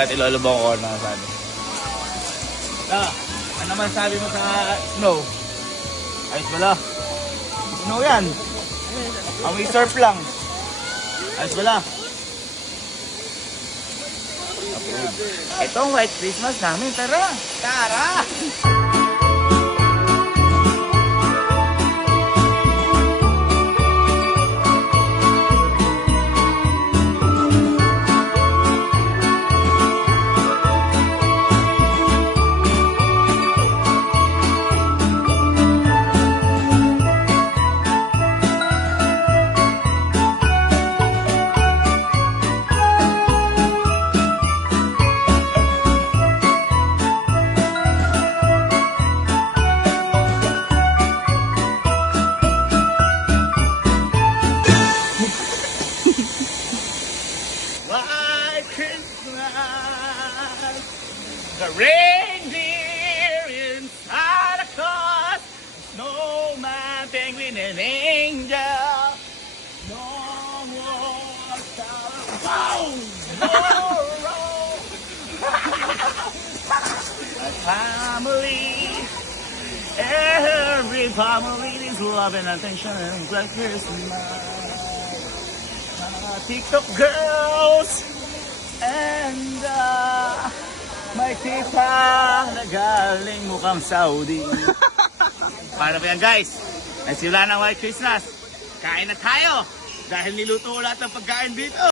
natin lulubong ko na sabi. Ano naman sabi mo sa snow? Ayos wala. Snow yan. Amoy surf lang. Ayos wala. Itong White Christmas namin, tara! Tara! White Christmas, the reindeer inside a closet, snowman, penguin, and angel. No more wow! A family, every family needs love and attention and Black Christmas. TikTok girls and may tita na galing mukhang Saudi. Para ba yan guys? Ay sila ng White Christmas. Kain na tayo dahil niluto ko lahat ng pagkain dito.